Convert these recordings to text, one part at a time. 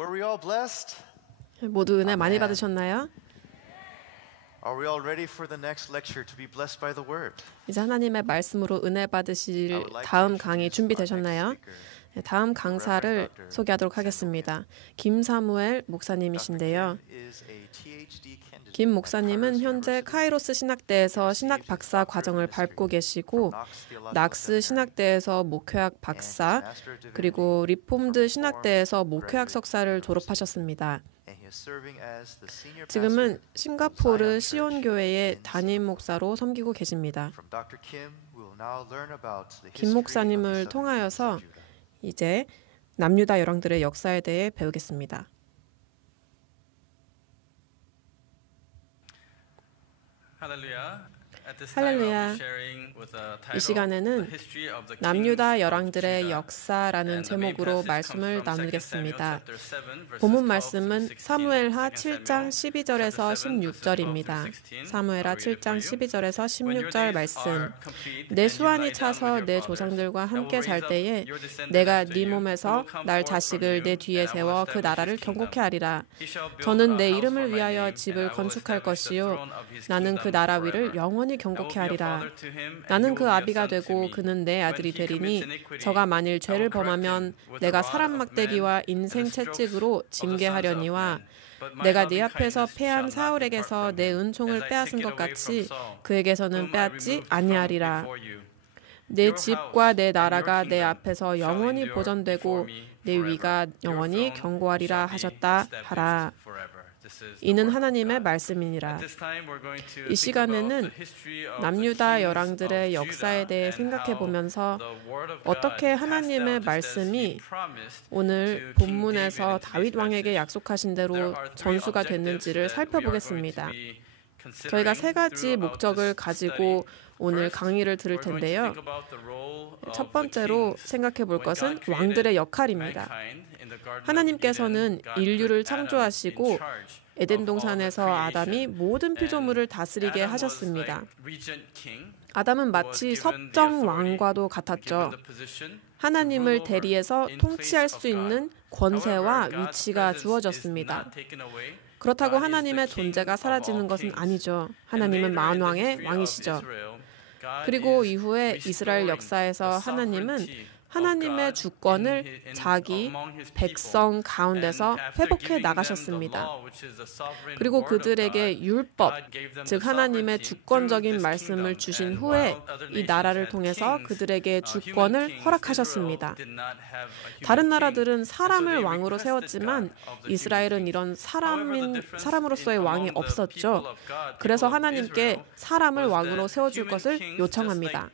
Were we all blessed? 모두 은혜 많이 아멘. 받으셨나요? Are we all ready for the next lecture to be blessed by the word? 이제 하나님의 말씀으로 은혜 받으실 I would like to 다음 강의 introduce our 준비되셨나요? next speaker. 네, 다음 강사를 소개하도록 하겠습니다. 김사무엘 목사님이신데요. 김 목사님은 현재 카이로스 신학대에서 신학 박사 과정을 밟고 계시고 낙스 신학대에서 목회학 박사 그리고 리폼드 신학대에서 목회학 석사를 졸업하셨습니다. 지금은 싱가포르 시온교회의 담임 목사로 섬기고 계십니다. 김 목사님을 통하여서 이제 남유다 열왕들의 역사에 대해 배우겠습니다. 할렐루야. 이 시간에는 남유다 열왕들의 역사라는 제목으로 말씀을 나누겠습니다. 본문 말씀은 사무엘하 7장 12절에서 16절입니다. 사무엘하 7장 12절에서 16절 말씀. 내 수완이 차서 내 조상들과 함께 잘 때에 내가 네 몸에서 날 자식을 내 뒤에 세워 그 나라를 경고케 하리라. 저는 내 이름을 위하여 집을 건축할 것이요 나는 그 나라 위를 영원히 경고케 하리라. 나는 그 아비가 되고 그는 내 아들이 되리니 저가 만일 죄를 범하면 내가 사람 막대기와 인생 채찍으로 징계하려니와 내가 네 앞에서 패한 사울에게서 내 은총을 빼앗은 것 같이 그에게서는 빼앗지 아니하리라. 내 집과 내 나라가 내 앞에서 영원히 보존되고 내 위가 영원히 경고하리라 하셨다 하라. 이는 하나님의 말씀이니라. 이 시간에는 남유다 열왕들의 역사에 대해 생각해 보면서 어떻게 하나님의 말씀이 오늘 본문에서 다윗 왕에게 약속하신 대로 전수가 됐는지를 살펴보겠습니다. 저희가 세 가지 목적을 가지고 오늘 강의를 들을 텐데요. 첫 번째로 생각해 볼 것은 왕들의 역할입니다. 하나님께서는 인류를 창조하시고 에덴 동산에서 아담이 모든 피조물을 다스리게 하셨습니다. 아담은 마치 섭정 왕과도 같았죠. 하나님을 대리해서 통치할 수 있는 권세와 위치가 주어졌습니다. 그렇다고 하나님의 존재가 사라지는 것은 아니죠. 하나님은 만왕의 왕이시죠. 그리고 이후에 이스라엘 역사에서 하나님은 하나님의 주권을 자기 백성 가운데서 회복해 나가셨습니다. 그리고 그들에게 율법, 즉 하나님의 주권적인 말씀을 주신 후에 이 나라를 통해서 그들에게 주권을 허락하셨습니다. 다른 나라들은 사람을 왕으로 세웠지만 이스라엘은 이런 사람으로서의 왕이 없었죠. 그래서 하나님께 사람을 왕으로 세워줄 것을 요청합니다.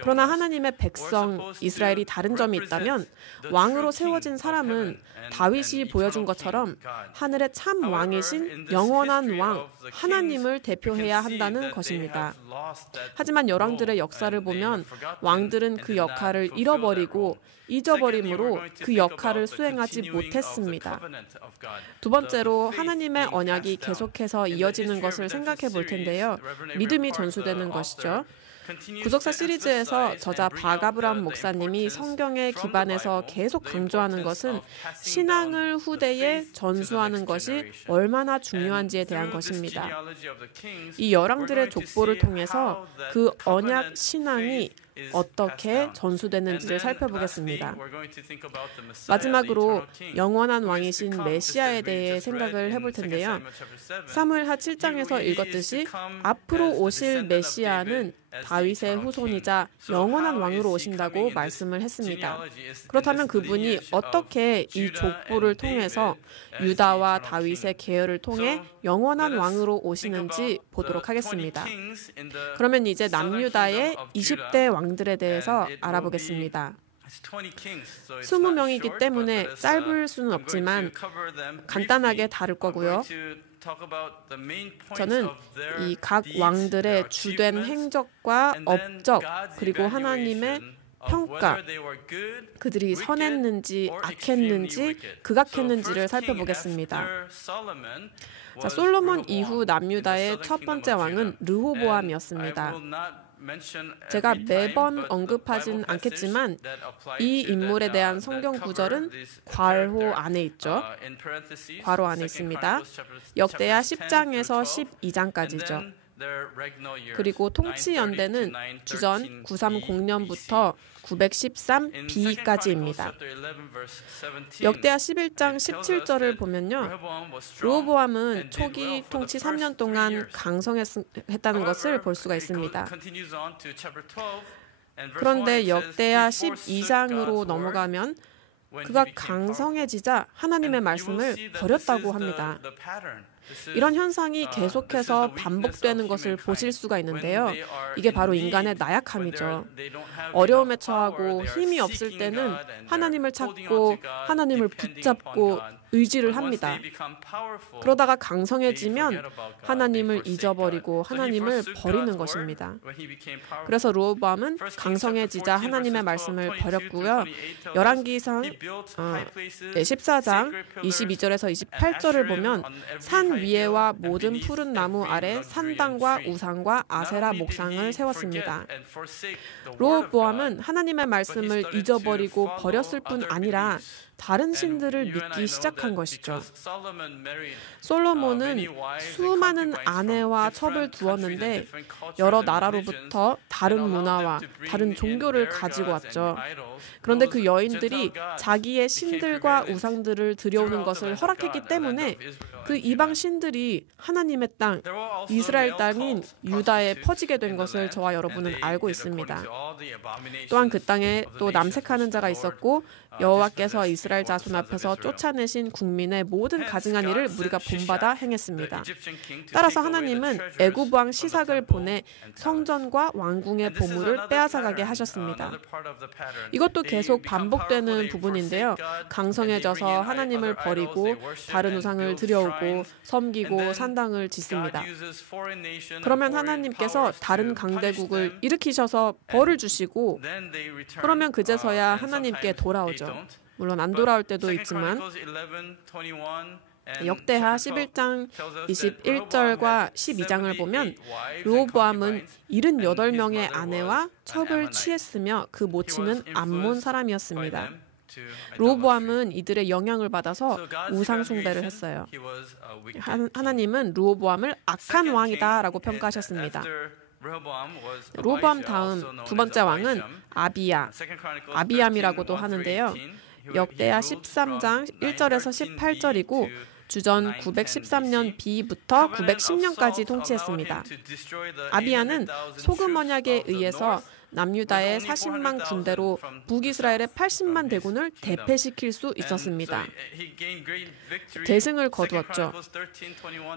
그러나 하나님의 백성 이스라엘이 다른 점이 있다면 왕으로 세워진 사람은 다윗이 보여준 것처럼 하늘의 참 왕이신 영원한 왕 하나님을 대표해야 한다는 것입니다. 하지만 열왕들의 역사를 보면 왕들은 그 역할을 잃어버리고 잊어버림으로 그 역할을 수행하지 못했습니다. 두 번째로 하나님의 언약이 계속해서 이어지는 것을 생각해 볼 텐데요. 믿음이 전수되는 것이죠. 구속사 시리즈에서 저자 바가브람 목사님이 성경에 기반해서 계속 강조하는 것은 신앙을 후대에 전수하는 것이 얼마나 중요한지에 대한 것입니다. 이 열왕들의 족보를 통해서 그 언약 신앙이 어떻게 전수되는지를 살펴보겠습니다. 마지막으로 영원한 왕이신 메시아에 대해 생각을 해볼 텐데요. 사무엘하 7장에서 읽었듯이 앞으로 오실 메시아는 다윗의 후손이자 영원한 왕으로 오신다고 말씀을 했습니다. 그렇다면 그분이 어떻게 이 족보를 통해서 유다와 다윗의 계열을 통해 영원한 왕으로 오시는지 보도록 하겠습니다. 그러면 이제 남유다의 20대 왕들에 대해서 알아보겠습니다. 20명이기 때문에 짧을 수는 없지만 간단하게 다룰 거고요. 저는 이 각 왕들의 주된 행적과 업적 그리고 하나님의 평가, 그들이 선했는지 악했는지 극악했는지를 살펴보겠습니다. 자, 솔로몬 이후 남유다의 첫 번째 왕은 르호보암이었습니다. 제가 매번 언급하진 않겠지만 이 인물에 대한 성경 구절은 괄호 안에 있죠. 괄호 안에 있습니다. 역대하 10장에서 12장까지죠. 그리고 통치 연대는 주전 930년부터 913B까지입니다. 역대하 11장 17절을 보면요. 르호보암은 초기 통치 3년 동안 강성했다는 것을 볼 수가 있습니다. 그런데 역대하 12장으로 넘어가면 그가 강성해지자 하나님의 말씀을 버렸다고 합니다. 이런 현상이 계속해서 반복되는 것을 보실 수가 있는데요. 이게 바로 인간의 나약함이죠. 어려움에 처하고 힘이 없을 때는 하나님을 찾고 하나님을 붙잡고 의지를 합니다. 그러다가 강성해지면 하나님을 잊어버리고 하나님을 버리는 것입니다. 그래서 르호보암은 강성해지자 하나님의 말씀을 버렸고요. 열왕기상 14장 22절에서 28절을 보면 산 위에와 모든 푸른 나무 아래 산당과 우상과 아세라 목상을 세웠습니다. 르호보암은 하나님의 말씀을 잊어버리고 버렸을 뿐 아니라 다른 신들을 믿기 시작한 것이죠. 솔로몬은 수많은 아내와 첩을 두었는데 여러 나라로부터 다른 문화와 다른 종교를 가지고 왔죠. 그런데 그 여인들이 자기의 신들과 우상들을 들여오는 것을 허락했기 때문에 그 이방 신들이 하나님의 땅, 이스라엘 땅인 유다에 퍼지게 된 것을 저와 여러분은 알고 있습니다. 또한 그 땅에 또 남색하는 자가 있었고 여호와께서 이스라엘 자손 앞에서 쫓아내신 국민의 모든 가증한 일을 무리가 본받아 행했습니다. 따라서 하나님은 애굽 왕 시삭을 보내 성전과 왕궁의 보물을 빼앗아가게 하셨습니다. 이것도 계속 반복되는 부분인데요. 강성해져서 하나님을 버리고 다른 우상을 들여오고 섬기고 산당을 짓습니다. 그러면 하나님께서 다른 강대국을 일으키셔서 벌을 주시고 그러면 그제서야 하나님께 돌아오죠. 물론 안 돌아올 때도 있지만 역대하 11장 21절과 12장을 보면 르호보암은 78명의 아내와 첩을 취했으며 그 모친은 암몬 사람이었습니다. 르호보암은 이들의 영향을 받아서 우상 숭배를 했어요. 하나님은 르호보암을 악한 왕이다라고 평가하셨습니다. 르호보암 다음 두 번째 왕은 아비암이라고도 하는데요. 역대하 13장 1절에서 18절이고 주전 913년 B부터 910년까지 통치했습니다. 아비야는 소금 언약에 의해서 남유다의 40만 군대로 북이스라엘의 80만 대군을 대패시킬 수 있었습니다. 대승을 거두었죠.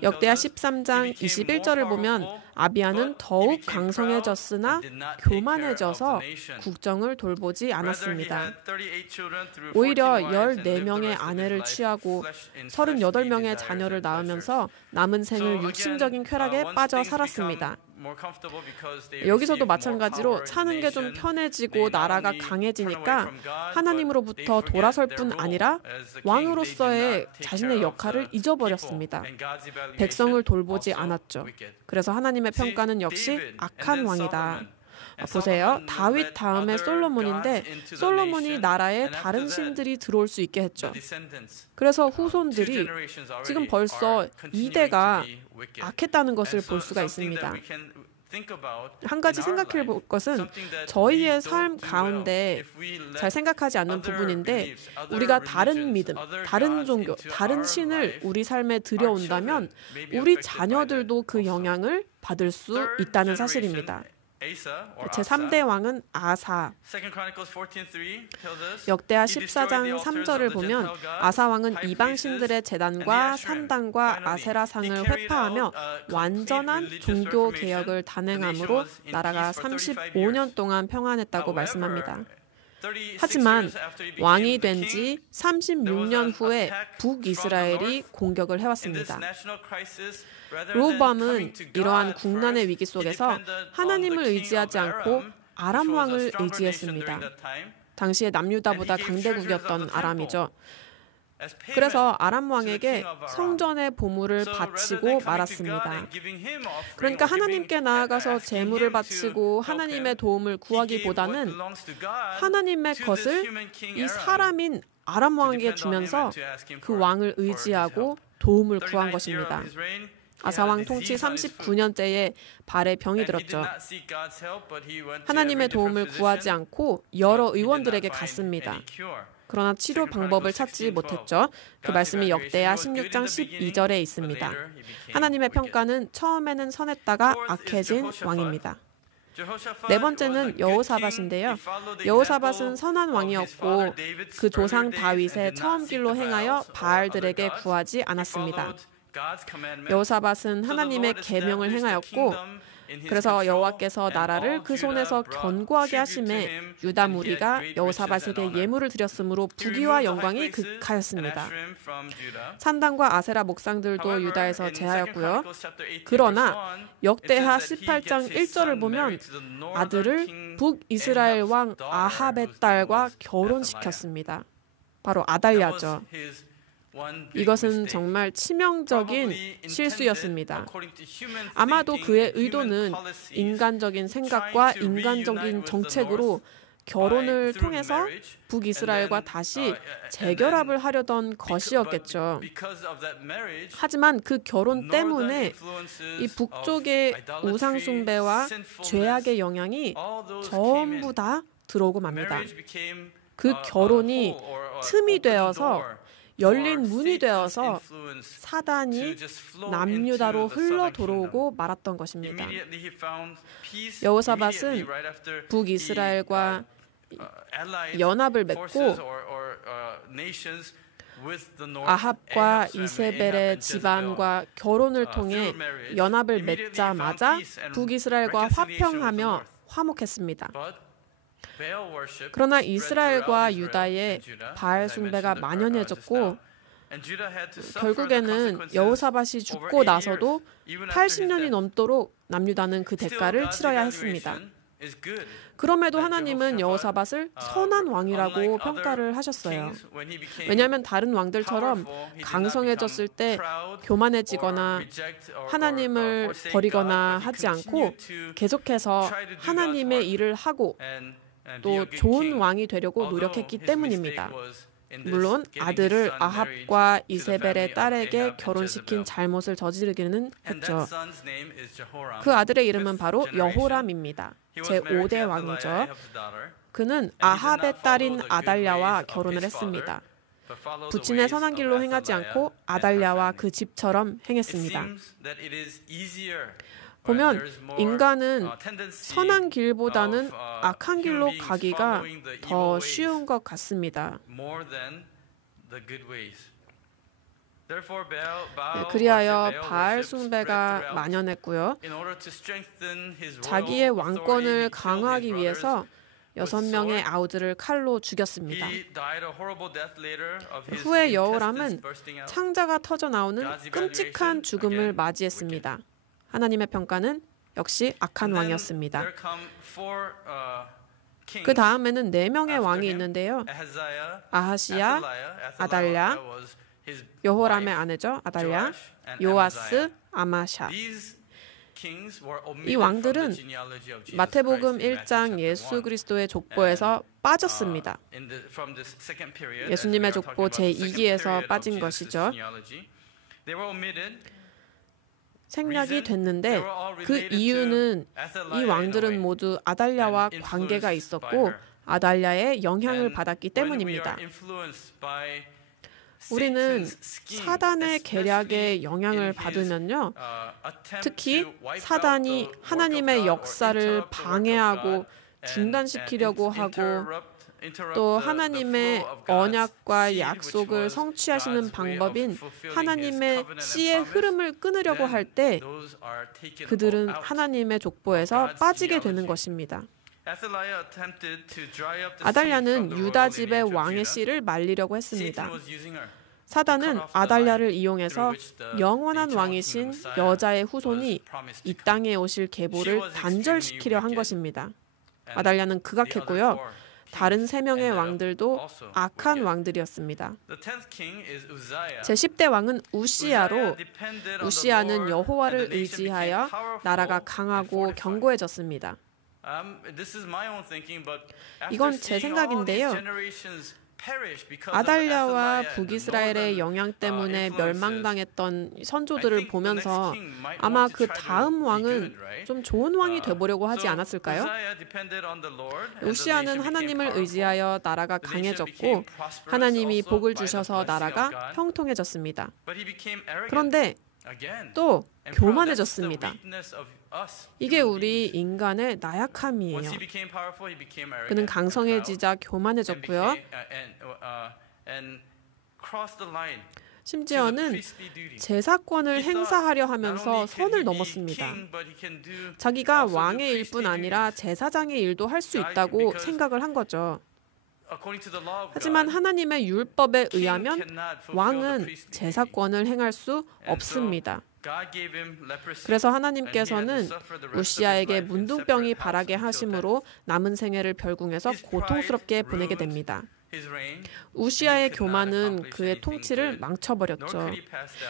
역대하 13장 21절을 보면 아비야는 더욱 강성해졌으나 교만해져서 국정을 돌보지 않았습니다. 오히려 14명의 아내를 취하고 38명의 자녀를 낳으면서 남은 생을 육신적인 쾌락에 빠져 살았습니다. 여기서도 마찬가지로 사는 게 좀 편해지고 나라가 강해지니까 하나님으로부터 돌아설 뿐 아니라 왕으로서의 자신의 역할을 잊어버렸습니다. 백성을 돌보지 않았죠. 그래서 하나님의 평가는 역시 악한 왕이다. 보세요. 다윗 다음에 솔로몬인데 솔로몬이 나라에 다른 신들이 들어올 수 있게 했죠. 그래서 후손들이 지금 벌써 2대가 악했다는 것을 볼 수가 있습니다. 한 가지 생각해 볼 것은 저희의 삶 가운데 잘 생각하지 않는 부분인데 우리가 다른 믿음, 다른 종교, 다른 신을 우리 삶에 들여온다면 우리 자녀들도 그 영향을 받을 수 있다는 사실입니다. 제3대 왕은 아사. 역대하 14장 3절을 보면 아사 왕은 이방 신들의 제단과 산당과 아세라상을 회파하며 완전한 종교 개혁을 단행함으로 나라가 35년 동안 평안했다고 말씀합니다. 하지만 왕이 된 지 36년 후에 북이스라엘이 공격을 해왔습니다. 르호보암은 이러한 국난의 위기 속에서 하나님을 의지하지 않고 아람 왕을 의지했습니다. 당시에 남유다보다 강대국이었던 아람이죠. 그래서 아람 왕에게 성전의 보물을 바치고 말았습니다. 그러니까 하나님께 나아가서 제물을 바치고 하나님의 도움을 구하기보다는 하나님의 것을 이 사람인 아람 왕에게 주면서 그 왕을 의지하고 도움을 구한 것입니다. 아사왕 통치 39년째에 발에 병이 들었죠. 하나님의 도움을 구하지 않고 여러 의원들에게 갔습니다. 그러나 치료 방법을 찾지 못했죠. 그 말씀이 역대하 16장 12절에 있습니다. 하나님의 평가는 처음에는 선했다가 악해진 왕입니다. 네 번째는 여호사밧인데요. 여호사밧은 선한 왕이었고 그 조상 다윗의 처음 길로 행하여 바알들에게 구하지 않았습니다. 여호사밧은 하나님의 계명을 행하였고 그래서 여호와께서 나라를 그 손에서 견고하게 하심에 유다 무리가 여호사밧에게 예물을 드렸으므로 부귀와 영광이 극하였습니다. 산당과 아세라 목상들도 유다에서 제하였고요. 그러나 역대하 18장 1절을 보면 아들을 북이스라엘 왕 아합의 딸과 결혼시켰습니다. 바로 아달랴죠. 이것은 정말 치명적인 실수였습니다. 아마도 그의 의도는 인간적인 생각과 인간적인 정책으로 결혼을 통해서 북이스라엘과 다시 재결합을 하려던 것이었겠죠. 하지만 그 결혼 때문에 이 북쪽의 우상숭배와 죄악의 영향이 전부 다 들어오고 맙니다. 그 결혼이 틈이 되어서 열린 문이 되어서 사단이 남유다로 흘러 들어오고 말았던 것입니다. 여호사밧은 북이스라엘과 연합을 맺고 아합과 이세벨의 집안과 결혼을 통해 연합을 맺자마자 북이스라엘과 화평하며 화목했습니다. 그러나 이스라엘과 유다의 바알 숭배가 만연해졌고 결국에는 여호사밧이 죽고 나서도 80년이 넘도록 남유다는 그 대가를 치러야 했습니다. 그럼에도 하나님은 여호사밧을 선한 왕이라고 평가를 하셨어요. 왜냐하면 다른 왕들처럼 강성해졌을 때 교만해지거나 하나님을 버리거나 하지 않고 계속해서 하나님의 일을 하고 또 좋은 왕이 되려고 노력했기 때문입니다. 물론 아들을 아합과 이세벨의 딸에게 결혼시킨 잘못을 저지르기는 했죠. 그 아들의 이름은 바로 여호람입니다. 제5대 왕이죠. 그는 아합의 딸인 아달랴와 결혼을 했습니다. 부친의 선한 길로 행하지 않고 아달랴와 그 집처럼 행했습니다. 보면 인간은 선한 길보다는 악한 길로 가기가 더 쉬운 것 같습니다. 그리하여 바알 숭배가 만연했고요. 자기의 왕권을 강화하기 위해서 6명의 아우들을 칼로 죽였습니다. 후에 여호람은 창자가 터져 나오는 끔찍한 죽음을 맞이했습니다. 하나님의 평가는 역시 악한 왕이었습니다. 그 다음에는 4명의 왕이 있는데요. 아하시야, 아달랴, 여호람의 아내죠. 아달랴, 요아스, 아마샤. 이 왕들은 마태복음 1장 예수 그리스도의 족보에서 빠졌습니다. 예수님의 족보 제2기에서 빠진 것이죠. 생략이 됐는데 그 이유는 이 왕들은 모두 아달랴와 관계가 있었고 아달랴의 영향을 받았기 때문입니다. 우리는 사단의 계략에 영향을 받으면요, 특히 사단이 하나님의 역사를 방해하고 중단시키려고 하고 또 하나님의 언약과 약속을 성취하시는 방법인 하나님의 씨의 흐름을 끊으려고 할 때 그들은 하나님의 족보에서 빠지게 되는 것입니다. 아달랴는 유다 집의 왕의 씨를 말리려고 했습니다. 사단은 아달랴를 이용해서 영원한 왕이신 여자의 후손이 이 땅에 오실 계보를 단절시키려 한 것입니다. 아달랴는 극악했고요. 다른 3명의 왕들도 악한 왕들이었습니다. 제10대 왕은 우시야로 우시야는 여호와를 의지하여 나라가 강하고 견고해졌습니다. 이건 제 생각인데요. 아달랴와 북이스라엘의 영향 때문에 멸망당했던 선조들을 보면서 아마 그 다음 왕은 좀 좋은 왕이 되보려고 하지 않았을까요? 우시야는 하나님을 의지하여 나라가 강해졌고 하나님이 복을 주셔서 나라가 형통해졌습니다. 그런데 또 교만해졌습니다. 이게 우리 인간의 나약함이에요. 그는 강성해지자 교만해졌고요. 심지어는 제사권을 행사하려 하면서 선을 넘었습니다. 자기가 왕의 일뿐 아니라 제사장의 일도 할 수 있다고 생각을 한 거죠. 하지만 하나님의 율법에 의하면 왕은 제사권을 행할 수 없습니다. 그래서 하나님께서는 우시야에게 문둥병이 발하게 하심으로 남은 생애를 별궁에서 고통스럽게 보내게 됩니다. 우시야의 교만은 그의 통치를 망쳐버렸죠.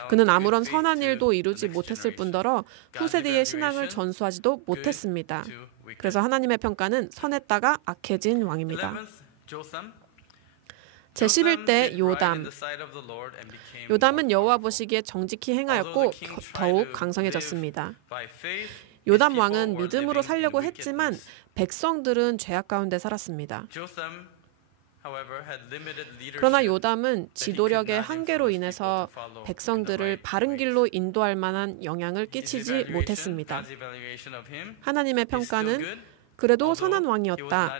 그는 아무런 선한 일도 이루지 못했을 뿐더러 후세대의 신앙을 전수하지도 못했습니다. 그래서 하나님의 평가는 선했다가 악해진 왕입니다. 제11대 요담. 요담은 여호와 보시기에 정직히 행하였고 더욱 강성해졌습니다. 요담 왕은 믿음으로 살려고 했지만 백성들은 죄악 가운데 살았습니다. 그러나 요담은 지도력의 한계로 인해서 백성들을 바른 길로 인도할 만한 영향을 끼치지 못했습니다. 하나님의 평가는 그래도 선한 왕이었다.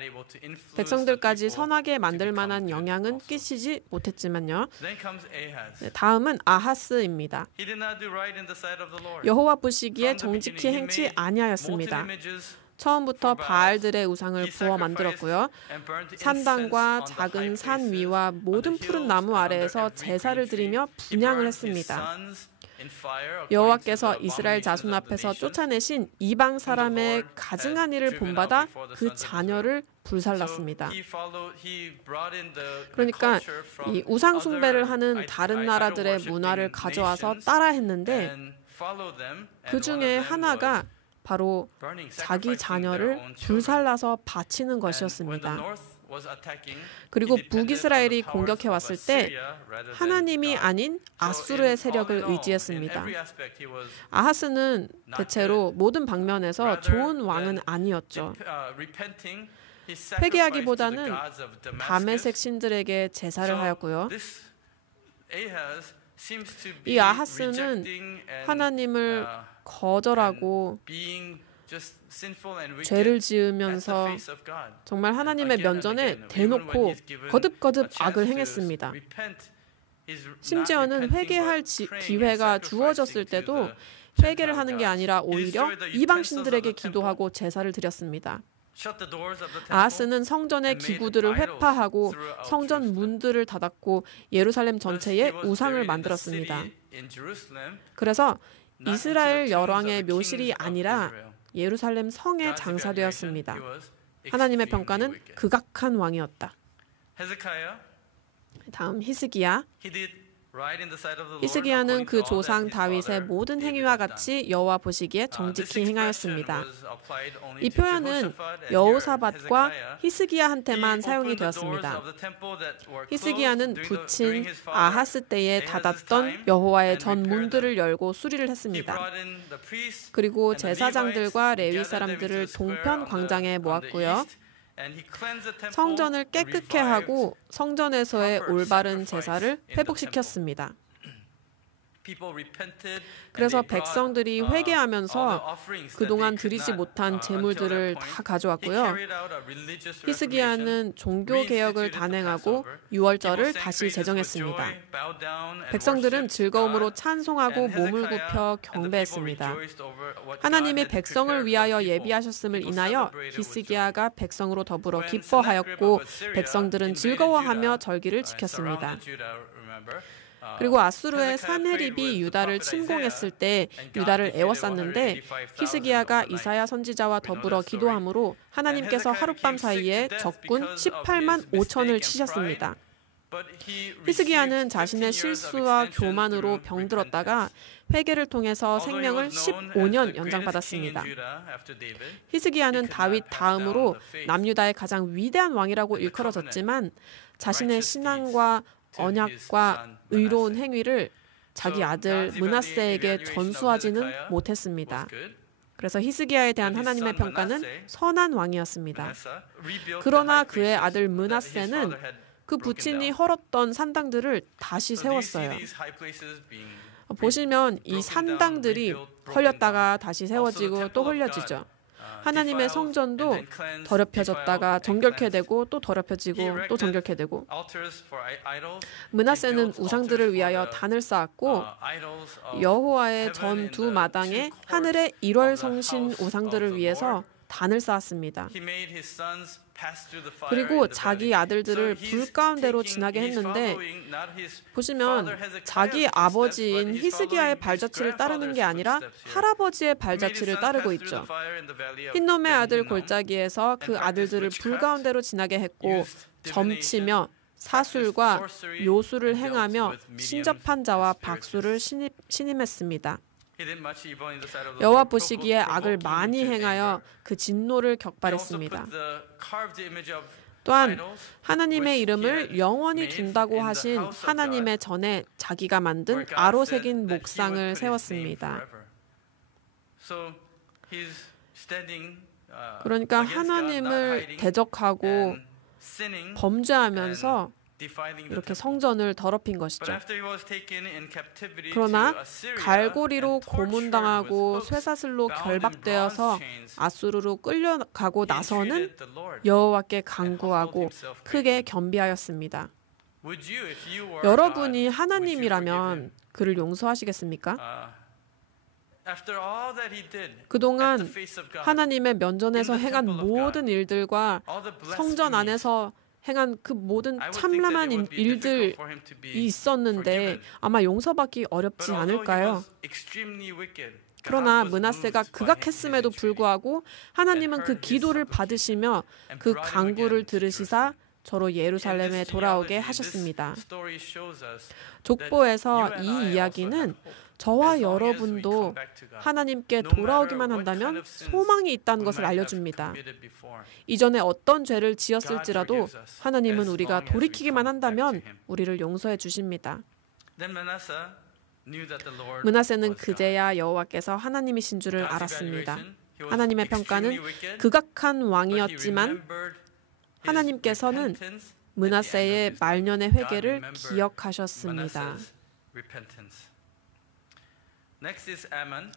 백성들까지 선하게 만들 만한 영향은 끼치지 못했지만요. 다음은 아하스입니다. 여호와 보시기에 정직히 행치 아니하였습니다. 처음부터 바알들의 우상을 부어 만들었고요. 산당과 작은 산 위와 모든 푸른 나무 아래에서 제사를 드리며 분향을 했습니다. 여호와께서 이스라엘 자손 앞에서 쫓아내신 이방 사람의 가증한 일을 본받아 그 자녀를 불살랐습니다. 그러니까 이 우상 숭배를 하는 다른 나라들의 문화를 가져와서 따라했는데 그 중에 하나가 바로 자기 자녀를 불살라서 바치는 것이었습니다. 그리고 북이스라엘이 공격해 왔을 때 하나님이 아닌 아수르의 세력을 의지했습니다. 아하스는 대체로 모든 방면에서 좋은 왕은 아니었죠. 회개하기보다는 다메섹 신들에게 제사를 하였고요. 이 아하스는 하나님을 거절하고 죄를 지으면서 정말 하나님의 면전에 대놓고 거듭거듭 악을 행했습니다. 심지어는 회개할 기회가 주어졌을 때도 회개를 하는 게 아니라 오히려 이방신들에게 기도하고 제사를 드렸습니다. 아하스는 성전의 기구들을 회파하고 성전 문들을 닫았고 예루살렘 전체에 우상을 만들었습니다. 그래서 이스라엘 열왕의 묘실이 아니라 예루살렘 성에 장사되었습니다. 하나님의 평가는 극악한 왕이었다. 다음 히스기야. 히스기야는 그 조상 다윗의 모든 행위와 같이 여호와 보시기에 정직히 행하였습니다. 이 표현은 여호사밧과 히스기야한테만 사용이 되었습니다. 히스기야는 부친 아하스 때에 닫았던 여호와의 전 문들을 열고 수리를 했습니다. 그리고 제사장들과 레위 사람들을 동편 광장에 모았고요. 성전을 깨끗게 하고 성전에서의 올바른 제사를 회복시켰습니다. 그래서 백성들이 회개하면서 그동안 드리지 못한 제물들을 다 가져왔고요. 히스기야는 종교개혁을 단행하고 유월절을 다시 제정했습니다. 백성들은 즐거움으로 찬송하고 몸을 굽혀 경배했습니다. 하나님이 백성을 위하여 예비하셨음을 인하여 히스기야가 백성으로 더불어 기뻐하였고 백성들은 즐거워하며 절기를 지켰습니다. 그리고 아수르의 산헤립이 유다를 침공했을 때 유다를 에워쌌는데 히스기야가 이사야 선지자와 더불어 기도함으로 하나님께서 하룻밤 사이에 적군 18만 5천을 치셨습니다. 히스기야는 자신의 실수와 교만으로 병들었다가 회개를 통해서 생명을 15년 연장받았습니다. 히스기야는 다윗 다음으로 남유다의 가장 위대한 왕이라고 일컬어졌지만 자신의 신앙과 언약과 의로운 행위를 자기 아들 므낫세에게 전수하지는 못했습니다. 그래서 히스기야에 대한 하나님의 평가는 선한 왕이었습니다. 그러나 그의 아들 므낫세는 그 부친이 헐었던 산당들을 다시 세웠어요. 보시면 이 산당들이 헐렸다가 다시 세워지고 또 헐려지죠. 하나님의 성전도 더럽혀졌다가 정결케 되고 또 더럽혀지고 또 정결케 되고. 므낫세는 우상들을 위하여 단을 쌓았고 여호와의 전 두 마당에 하늘의 일월성신 우상들을 위해서 단을 쌓았습니다. 그리고 자기 아들들을 불 가운데로 지나게 했는데 보시면 자기 아버지인 히스기야의 발자취를 따르는 게 아니라 할아버지의 발자취를 따르고 있죠. 흰놈의 아들 골짜기에서 그 아들들을 불 가운데로 지나게 했고 점치며 사술과 요술을 행하며 신접한 자와 박수를 신임했습니다. 여호와 보시기에 악을 많이 행하여 그 진노를 격발했습니다. 또한 하나님의 이름을 영원히 둔다고 하신 하나님의 전에 자기가 만든 아로 새긴 목상을 세웠습니다. 그러니까 하나님을 대적하고 범죄하면서 이렇게 성전을 더럽힌 것이죠. 그러나 갈고리로 고문당하고 쇠사슬로 결박되어서 아수르로 끌려가고 나서는 여호와께 간구하고 크게 겸비하였습니다. 여러분이 하나님이라면 그를 용서하시겠습니까? 그동안 하나님의 면전에서 행한 모든 일들과 성전 안에서 행한 그 모든 참람한 일들이 있었는데 아마 용서받기 어렵지 않을까요? 그러나 므낫세가 극악했음에도 불구하고 하나님은 그 기도를 받으시며 그 간구를 들으시사 저로 예루살렘에 돌아오게 하셨습니다. 족보에서 이 이야기는 저와 여러분도 하나님께 돌아오기만 한다면 소망이 있다는 것을 알려줍니다. 이전에 어떤 죄를 지었을지라도 하나님은 우리가 돌이키기만 한다면 우리를 용서해 주십니다. 므낫세는 그제야 여호와께서 하나님이신 줄을 알았습니다. 하나님의 평가는 극악한 왕이었지만 하나님께서는 므낫세의 말년의 회개를 기억하셨습니다.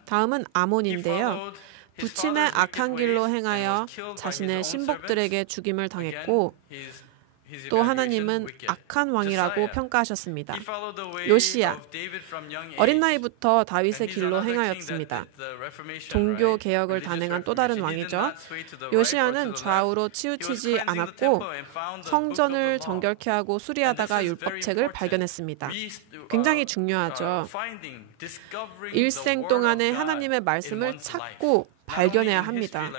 다음은 아몬인데요. 부친의 악한 길로 행하여 자신의 신복들에게 죽임을 당했고 또 하나님은 악한 왕이라고 평가하셨습니다. 요시야, 어린 나이부터 다윗의 길로 행하였습니다. 종교 개혁을 단행한 또 다른 왕이죠. 요시야는 좌우로 치우치지 않았고 성전을 정결케 하고 수리하다가 율법책을 발견했습니다. 굉장히 중요하죠. 일생 동안에 하나님의 말씀을 찾고 발견해야 합니다.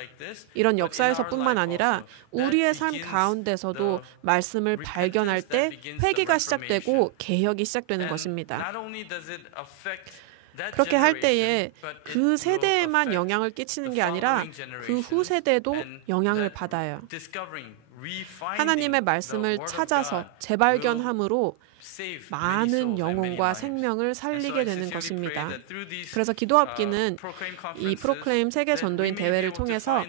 이런 역사에서뿐만 아니라 우리의 삶 가운데서도 말씀을 발견할 때 회개가 시작되고 개혁이 시작되는 것입니다. 그렇게 할 때에 그 세대에만 영향을 끼치는 게 아니라 그 후 세대도 영향을 받아요. 하나님의 말씀을 찾아서 재발견함으로 많은 영혼과 생명을 살리게 되는 것입니다. 그래서 기도합기는 이 프로클레임 세계 전도인 대회를 통해서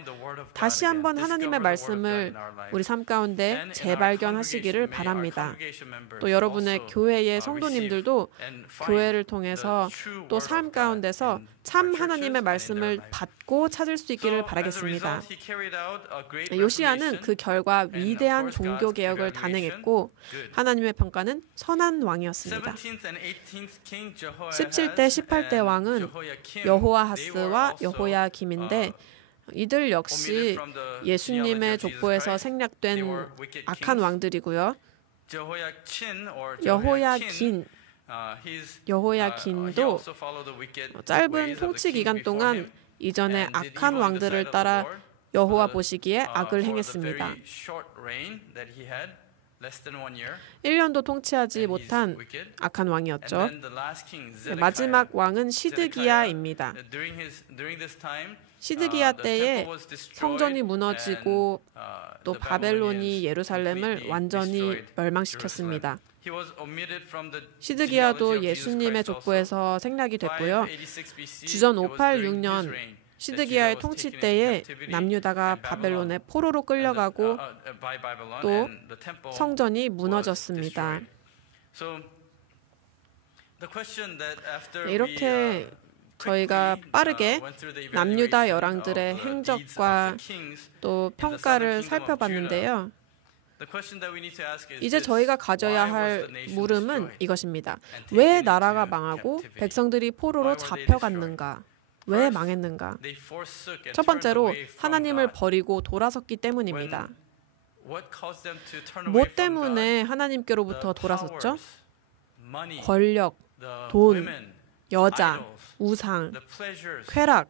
다시 한번 하나님의 말씀을 우리 삶 가운데 재발견하시기를 바랍니다. 또 여러분의 교회의 성도님들도 교회를 통해서 또 삶 가운데서 참 하나님의 말씀을 받고 찾을 수 있기를 바라겠습니다. 요시야는 그 결과 위대한 종교 개혁을 단행했고 하나님의 평가는 선한 왕이었습니다. 17대, 18대 왕은 여호아하스와 여호야김인데 이들 역시 예수님의 족보에서 생략된 악한 왕들이고요. 여호야긴 여호야긴도 짧은 통치 기간 동안 이전의 악한 왕들을 따라 여호와 보시기에 악을 행했습니다. 1년도 통치하지 못한 악한 왕이었죠. 마지막 왕은 시드기야입니다. 시드기야 때에 성전이 무너지고 또 바벨론이 예루살렘을 완전히 멸망시켰습니다. 시드기야도 예수님의 족보에서 생략이 됐고요. 주전 586년 시드기야의 통치 때에 남유다가 바벨론의 포로로 끌려가고 또 성전이 무너졌습니다. 이렇게 저희가 빠르게 남유다 열왕들의 행적과 또 평가를 살펴봤는데요. 이제 저희가 가져야 할 물음은 이것입니다. 왜 나라가 망하고 백성들이 포로로 잡혀갔는가? 왜 망했는가? 첫 번째로 하나님을 버리고 돌아섰기 때문입니다. 뭐 때문에 하나님께로부터 돌아섰죠? 권력, 돈, 여자, 우상, 쾌락,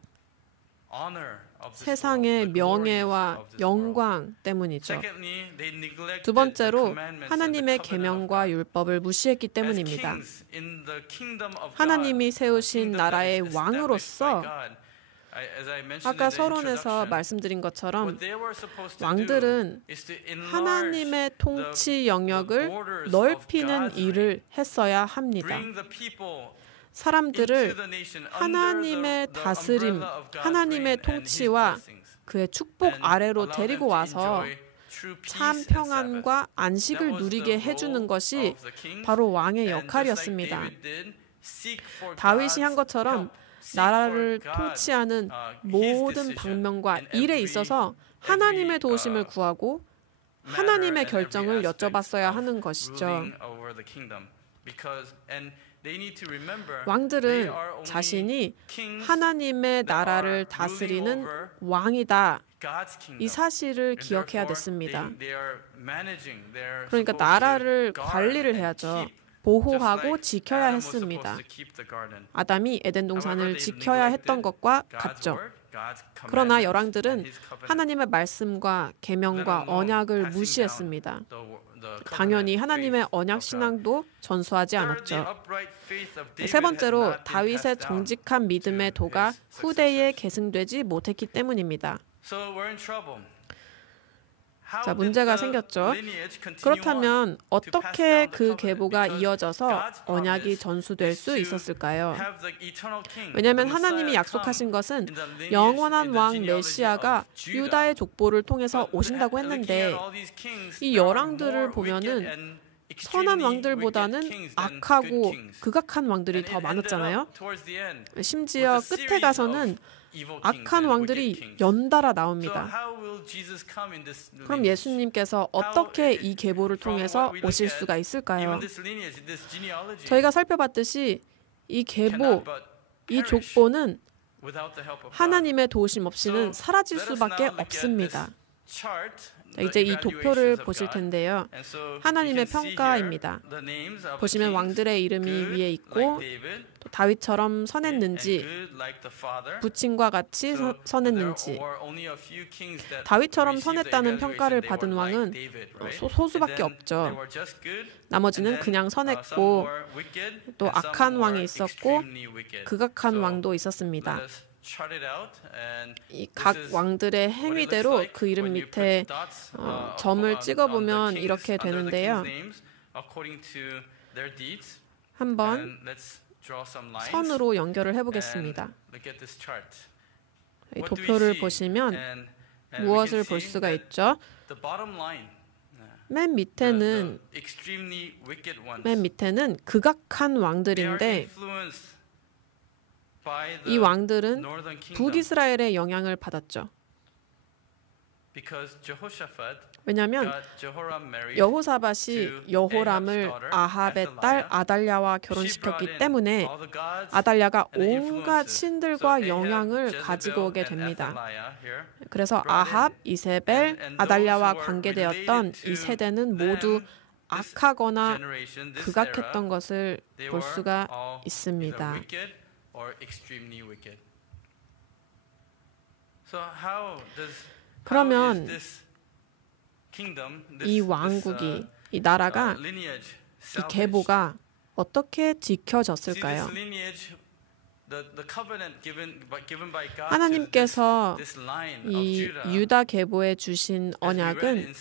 세상의 명예와 영광 때문이죠. 두 번째로 하나님의 계명과 율법을 무시했기 때문입니다. 하나님이 세우신 나라의 왕으로서 아까 서론에서 말씀드린 것처럼 왕들은 하나님의 통치 영역을 넓히는 일을 했어야 합니다. 사람들을 하나님의 다스림, 하나님의 통치와 그의 축복 아래로 데리고 와서 참 평안과 안식을 누리게 해주는 것이 바로 왕의 역할이었습니다. 다윗이 한 것처럼 나라를 통치하는 모든 방면과 일에 있어서 하나님의 도우심을 구하고 하나님의 결정을 여쭤봤어야 하는 것이죠. 왕들은 자신이 하나님의 나라를 다스리는 왕이다. 이 사실을 기억해야 됐습니다. 그러니까 나라를 관리를 해야죠. 보호하고 지켜야 했습니다. 아담이 에덴 동산을 지켜야 했던 것과 같죠. 그러나 열왕들은 하나님의 말씀과 계명과 언약을 무시했습니다. 당연히 하나님의 언약 신앙도 전수하지 않았죠. 세 번째로 다윗의 정직한 믿음의 도가 후대에 계승되지 못했기 때문입니다. 자, 문제가 생겼죠. 그렇다면 어떻게 그 계보가 이어져서 언약이 전수될 수 있었을까요? 왜냐하면 하나님이 약속하신 것은 영원한 왕 메시아가 유다의 족보를 통해서 오신다고 했는데 이 열왕들을 보면은 선한 왕들보다는 악하고 극악한 왕들이 더 많았잖아요. 심지어 끝에 가서는 악한 왕들이 연달아 나옵니다. 그럼 예수님께서 어떻게 이 계보를 통해서 오실 수가 있을까요? 저희가 살펴봤듯이 이 계보, 이 족보는 하나님의 도우심 없이는 사라질 수밖에 없습니다. 이제 이 도표를 보실 텐데요. 하나님의 평가입니다. 보시면 왕들의 이름이 위에 있고 또 다윗처럼 선했는지, 부친과 같이 선했는지. 다윗처럼 선했다는 평가를 받은 왕은 소수밖에 없죠. 나머지는 그냥 선했고 또 악한 왕이 있었고 극악한 왕도 있었습니다. 이 각 왕들의 행위대로 그 이름 밑에 점을 찍어보면 이렇게 되는데요. 한번 선으로 연결을 해보겠습니다. 이 도표를 보시면 무엇을 볼 수가 있죠? 맨 밑에는 극악한 왕들인데 이 왕들은 북이스라엘의 영향을 받았죠. 왜냐하면 여호사밧이 여호람을 아합의 딸 아달랴와 결혼시켰기 때문에 아달랴가 온갖 신들과 영향을 가지고 오게 됩니다. 그래서 아합, 이세벨, 아달랴와 관계되었던 이 세대는 모두 악하거나 극악했던 것을 볼 수가 있습니다. 그러면 이 왕국이, 이 나라가, 이 계보가 어떻게 지켜졌을까요? 하나님께서 이 유다 계보에 주신 언약은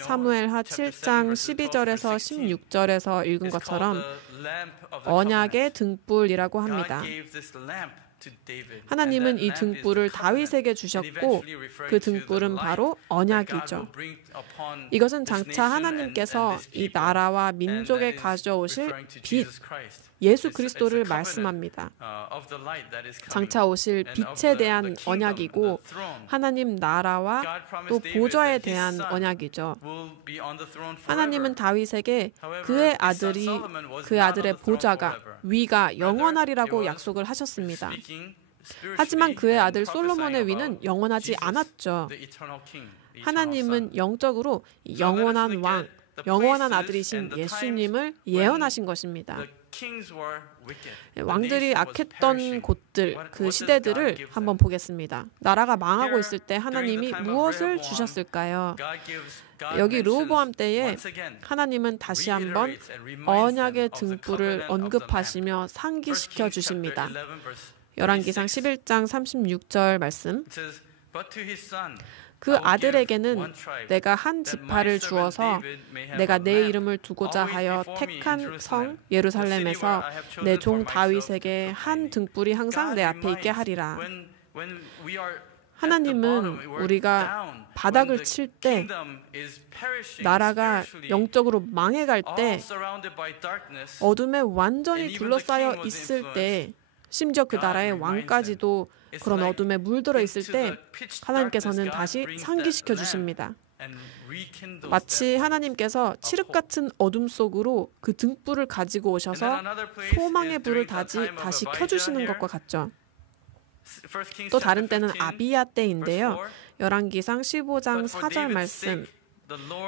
사무엘하 7장 12절에서 16절에서 읽은 것처럼 언약의 등불이라고 합니다. 하나님은 이 등불을 다윗에게 주셨고 그 등불은 바로 언약이죠. 이것은 장차 하나님께서 이 나라와 민족에 가져오실 빛, 예수 그리스도를 말씀합니다. 장차 오실 빛에 대한 언약이고 하나님 나라와 또 보좌에 대한 언약이죠. 하나님은 다윗에게 그의 아들이, 그 아들의 보좌가, 위가 영원하리라고 약속을 하셨습니다. 하지만 그의 아들 솔로몬의 위는 영원하지 않았죠. 하나님은 영적으로 영원한 왕, 영원한 아들이신 예수님을 예언하신 것입니다. 왕들이 악했던 곳들, 그 시대들을 한번 보겠습니다. 나라가 망하고 있을 때 하나님이 무엇을 주셨을까요? 여기 르호보암 때에 하나님은 다시 한번 언약의 등불을 언급하시며 상기시켜 주십니다. 열왕기상 11장 36절 말씀. 그 아들에게는 내가 한 지파를 주어서 내가 내 이름을 두고자 하여 택한 성 예루살렘에서 내 종 다윗에게 한 등불이 항상 내 앞에 있게 하리라. 하나님은 우리가 바닥을 칠 때, 나라가 영적으로 망해갈 때, 어둠에 완전히 둘러싸여 있을 때, 심지어 그 나라의 왕까지도 그런 어둠에 물들어 있을 때 하나님께서는 다시 상기시켜 주십니다. 마치 하나님께서 칠흑 같은 어둠 속으로 그 등불을 가지고 오셔서 소망의 불을 다시 켜주시는 것과 같죠. 또 다른 때는 아비야 때인데요. 열왕기상 15장 4절 말씀.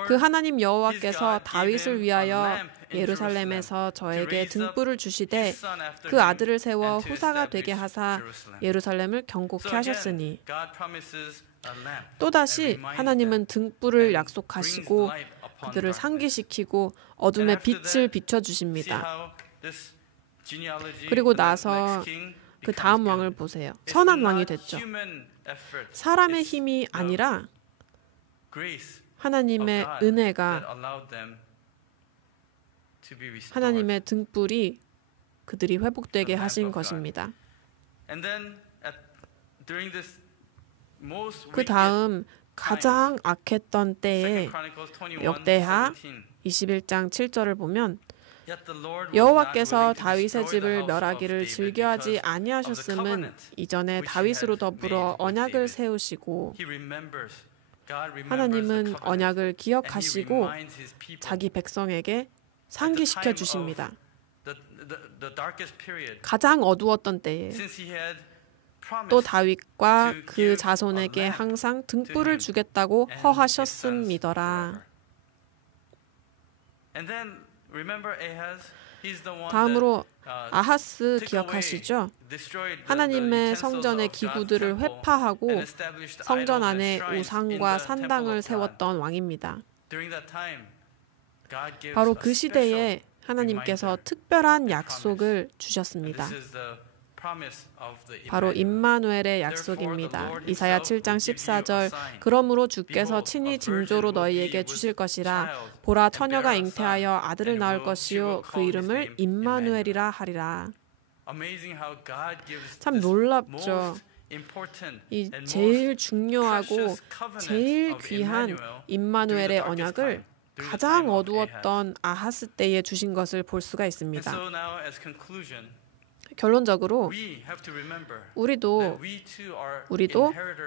그 하나님 여호와께서 다윗을 위하여 예루살렘에서 저에게 등불을 주시되 그 아들을 세워 후사가 되게 하사 예루살렘을 경고케 하셨으니. 또다시 하나님은 등불을 약속하시고 그들을 상기시키고 어둠의 빛을 비춰주십니다. 그리고 나서 그 다음 왕을 보세요. 선한 왕이 됐죠. 사람의 힘이 아니라 하나님의 은혜가, 하나님의 등불이 그들이 회복되게 하신 것입니다. 그 다음 가장 악했던 때에 역대하 21장 7절을 보면 여호와께서 다윗의 집을 멸하기를 즐겨하지 아니하셨음은 이전에 다윗으로 더불어 언약을 세우시고, 하나님은 언약을 기억하시고 자기 백성에게 상기시켜 주십니다. 가장 어두웠던 때에 또 다윗과 그 자손에게 항상 등불을 주겠다고 허하셨음이더라. 다음으로 아하스 기억하시죠? 하나님의 성전의 기구들을 회파하고 성전 안에 우상과 산당을 세웠던 왕입니다. 바로 그 시대에 하나님께서 특별한 약속을 주셨습니다. 바로 임마누엘의 약속입니다. 이사야 7장 14절. 그러므로 주께서 친히 징조로 너희에게 주실 것이라. 보라, 처녀가 잉태하여 아들을 낳을 것이요 그 이름을 임마누엘이라 하리라. 참 놀랍죠. 이 제일 중요하고 제일 귀한 임마누엘의 언약을 가장 어두웠던 아하스 때에 주신 것을 볼 수가 있습니다. 결론적으로 우리도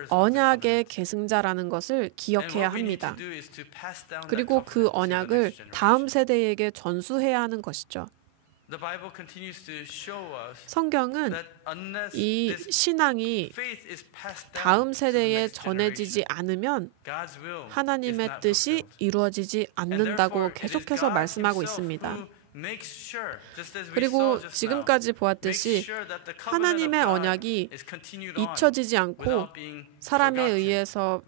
언약의 계승자라는 것을 기억해야 합니다. 그리고 그 언약을 다음 세대에게 전수해야 하는 것이죠. 성경은 이 신앙이 다음 세대에 전해지지 않으면 하나님의 뜻이 이루어지지 않는다고 계속해서 말씀하고 있습니다. 그리고 지금까지 보았듯이 하나님의 언약이 잊혀지지 않고 사람에 의해서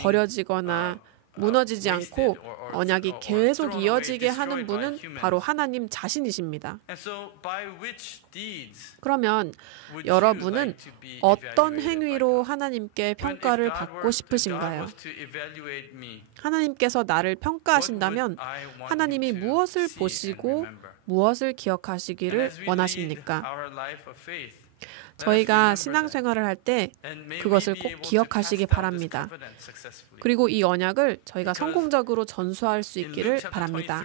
버려지거나 무너지지 않고 언약이 계속 이어지게 하는 분은 바로 하나님 자신이십니다. 그러면 여러분은 어떤 행위로 하나님께 평가를 받고 싶으신가요? 하나님께서 나를 평가하신다면 하나님이 무엇을 보시고 무엇을 기억하시기를 원하십니까? 저희가 신앙생활을 할 때 그것을 꼭 기억하시기 바랍니다. 그리고 이 언약을 저희가 성공적으로 전수할 수 있기를 바랍니다.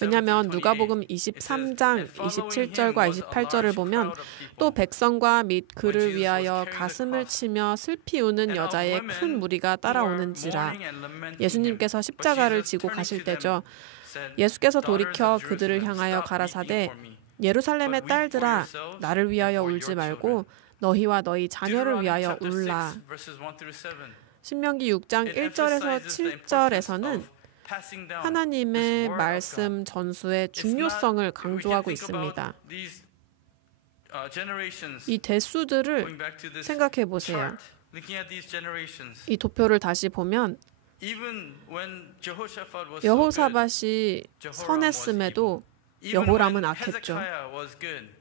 왜냐하면 누가복음 23장 27절과 28절을 보면 또 백성과 및 그를 위하여 가슴을 치며 슬피 우는 여자의 큰 무리가 따라오는지라. 예수님께서 십자가를 지고 가실 때죠. 예수께서 돌이켜 그들을 향하여 가라사대 예루살렘의 딸들아 나를 위하여 울지 말고 너희와 너희 자녀를 위하여 울라. 신명기 6장 1절에서 7절에서는 하나님의 말씀 전수의 중요성을 강조하고 있습니다. 이 대수들을 생각해 보세요. 이 도표를 다시 보면 여호사밧이 선했음에도 여호람은 악했죠.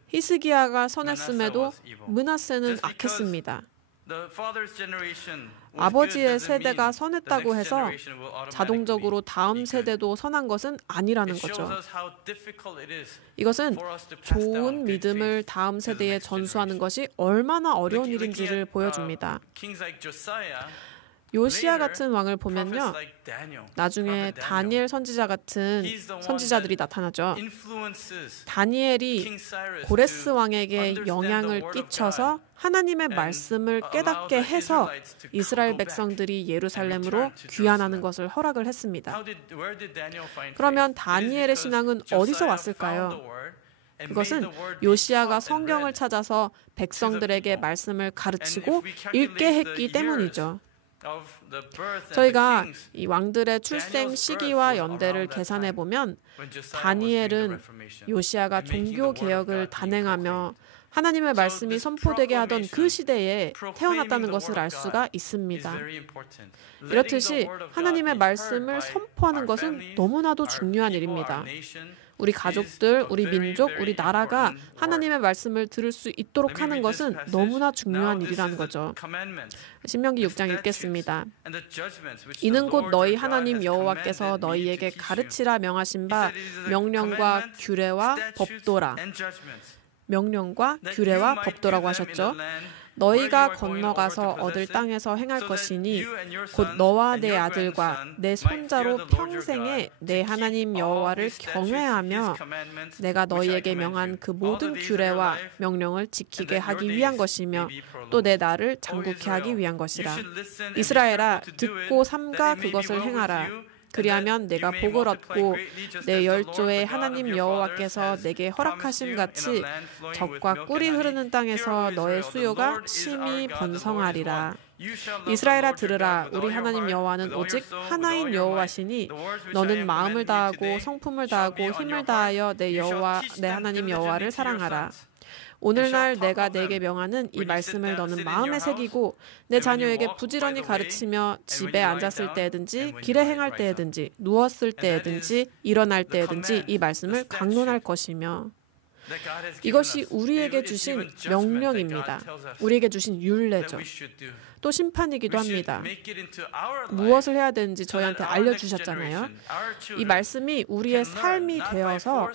히스기야가 선했음에도 므낫세는 악했습니다. 아버지의 세대가 선했다고 해서 자동적으로 다음 세대도 선한 것은 아니라는 거죠. 이것은 좋은 믿음을 다음 세대에 전수하는 것이 얼마나 어려운 일인지를 보여줍니다. 요시야 같은 왕을 보면요, 나중에 다니엘 선지자 같은 선지자들이 나타나죠. 다니엘이 고레스 왕에게 영향을 끼쳐서 하나님의 말씀을 깨닫게 해서 이스라엘 백성들이 예루살렘으로 귀환하는 것을 허락을 했습니다. 그러면 다니엘의 신앙은 어디서 왔을까요? 그것은 요시야가 성경을 찾아서 백성들에게 말씀을 가르치고 읽게 했기 때문이죠. 저희가 이 왕들의 출생 시기와 연대를 계산해 보면 다니엘은 요시야가 종교 개혁을 단행하며 하나님의 말씀이 선포되게 하던 그 시대에 태어났다는 것을 알 수가 있습니다. 이렇듯이 하나님의 말씀을 선포하는 것은 너무나도 중요한 일입니다. 우리 가족들, 우리 민족, 우리 나라가 하나님의 말씀을 들을 수 있도록 하는 것은 너무나 중요한 일이라는 거죠. 신명기 6장 읽겠습니다. 이는 곧 너희 하나님 여호와께서 너희에게 가르치라 명하신 바 명령과 규례와 법도라. 명령과 규례와 법도라고 하셨죠. 너희가 건너가서 얻을 땅에서 행할 것이니 곧 너와 내 아들과 내 손자로 평생에 내 하나님 여호와를 경외하며 내가 너희에게 명한 그 모든 규례와 명령을 지키게 하기 위한 것이며 또 내 나를 장국케 하기 위한 것이라. 이스라엘아 듣고 삼가 그것을 행하라. 그리하면 내가 복을 얻고 내 열조의 하나님 여호와께서 내게 허락하심 같이 젖과 꿀이 흐르는 땅에서 너의 수요가 심히 번성하리라. 이스라엘아 들으라. 우리 하나님 여호와는 오직 하나인 여호와시니 너는 마음을 다하고 성품을 다하고 힘을 다하여 내 여호와 내 하나님 여호와를 사랑하라. 오늘날 내가 내게 명하는 이 말씀을 너는 마음에 새기고 내 자녀에게 부지런히 가르치며 집에 앉았을 때든지 길에 행할 때든지 누웠을 때든지 일어날 때든지 이 말씀을 강론할 것이며 이것이 우리에게 주신 명령입니다. 우리에게 주신 율례죠. 또 심판이기도 합니다. 무엇을 해야 되는지 저희한테 알려주셨잖아요. 이 말씀이 우리의 삶이 되어서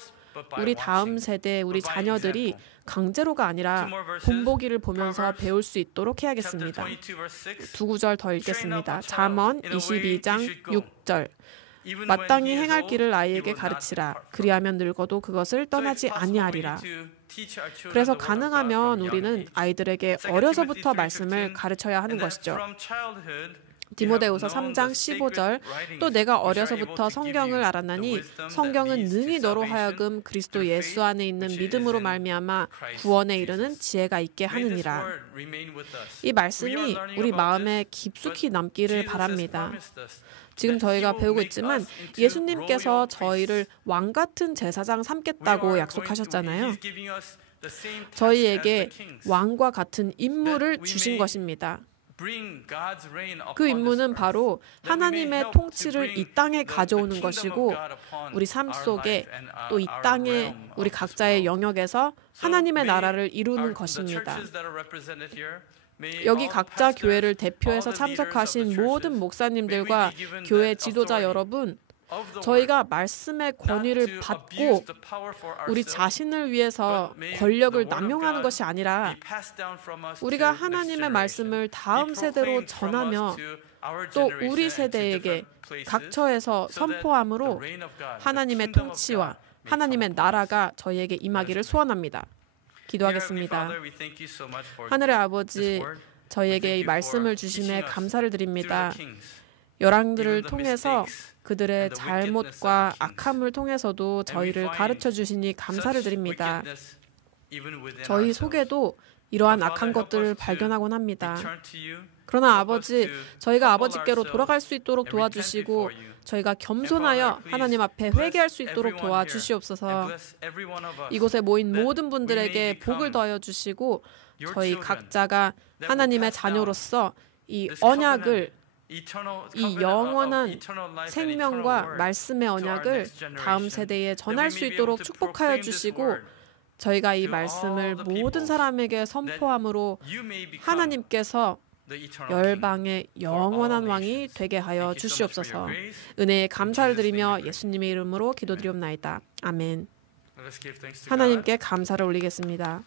우리 다음 세대, 우리 자녀들이 강제로가 아니라 본보기를 보면서 배울 수 있도록 해야겠습니다. 두 구절 더 읽겠습니다. 잠언 22장 6절. 마땅히 행할 길을 아이에게 가르치라. 그리하면 늙어도 그것을 떠나지 아니하리라. 그래서 가능하면 우리는 아이들에게 어려서부터 말씀을 가르쳐야 하는 것이죠. 디모데후서 3장 15절 또 내가 어려서부터 성경을 알았나니 성경은 능히 너로 하여금 그리스도 예수 안에 있는 믿음으로 말미암아 구원에 이르는 지혜가 있게 하느니라. 이 말씀이 우리 마음에 깊숙이 남기를 바랍니다. 지금 저희가 배우고 있지만 예수님께서 저희를 왕 같은 제사장 삼겠다고 약속하셨잖아요. 저희에게 왕과 같은 임무를 주신 것입니다. 그 임무는 바로 하나님의 통치를 이 땅에 가져오는 것이고 우리 삶 속에 또 이 땅에 우리 각자의 영역에서 하나님의 나라를 이루는 것입니다. 여기 각자 교회를 대표해서 참석하신 모든 목사님들과 교회 지도자 여러분, 저희가 말씀의 권위를 받고 우리 자신을 위해서 권력을 남용하는 것이 아니라 우리가 하나님의 말씀을 다음 세대로 전하며 또 우리 세대에게 각처에서 선포함으로 하나님의 통치와 하나님의 나라가 저희에게 임하기를 소원합니다. 기도하겠습니다. 하늘의 아버지, 저희에게 이 말씀을 주심에 감사를 드립니다. 열왕들을 통해서 그들의 잘못과 악함을 통해서도 저희를 가르쳐 주시니 감사를 드립니다. 저희 속에도 이러한 악한 것들을 발견하곤 합니다. 그러나 아버지, 저희가 아버지께로 돌아갈 수 있도록 도와주시고 저희가 겸손하여 하나님 앞에 회개할 수 있도록 도와주시옵소서. 이곳에 모인 모든 분들에게 복을 더하여 주시고 저희 각자가 하나님의 자녀로서 이 언약을, 이 영원한 생명과 말씀의 언약을 다음 세대에 전할 수 있도록 축복하여 주시고 저희가 이 말씀을 모든 사람에게 선포함으로 하나님께서 열방의 영원한 왕이 되게 하여 주시옵소서. 은혜에 감사를 드리며 예수님의 이름으로 기도드리옵나이다. 아멘. 하나님께 감사를 올리겠습니다.